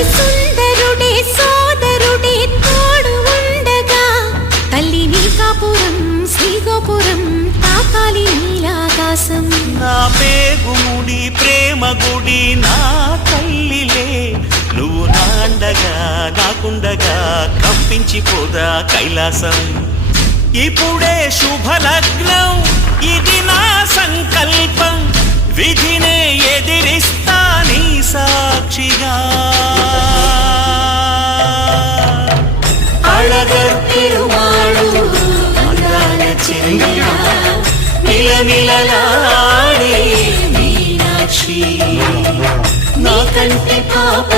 అతి సుందరుడే సోదరుడే తోడు ఉండగా తల్లి నీ కాపురం శ్రీగోపురం తాకాలి నీలాకాశం. నా పేగుముడి ప్రేమ గుడి నా తల్లిలే, నువ్వు నాండగా నాకుండగా కంపించిపోదా కైలాసం. ఇప్పుడే శుభలగ్నం ఇది నా సంకల్పం, విధినే ఎదిరిస్తా నీ సాక్షిగా. అళగర్తిరుమాడు అందాల చెయ్య నిలనిలలాడే మీనాక్షి, నీ కంటి పాప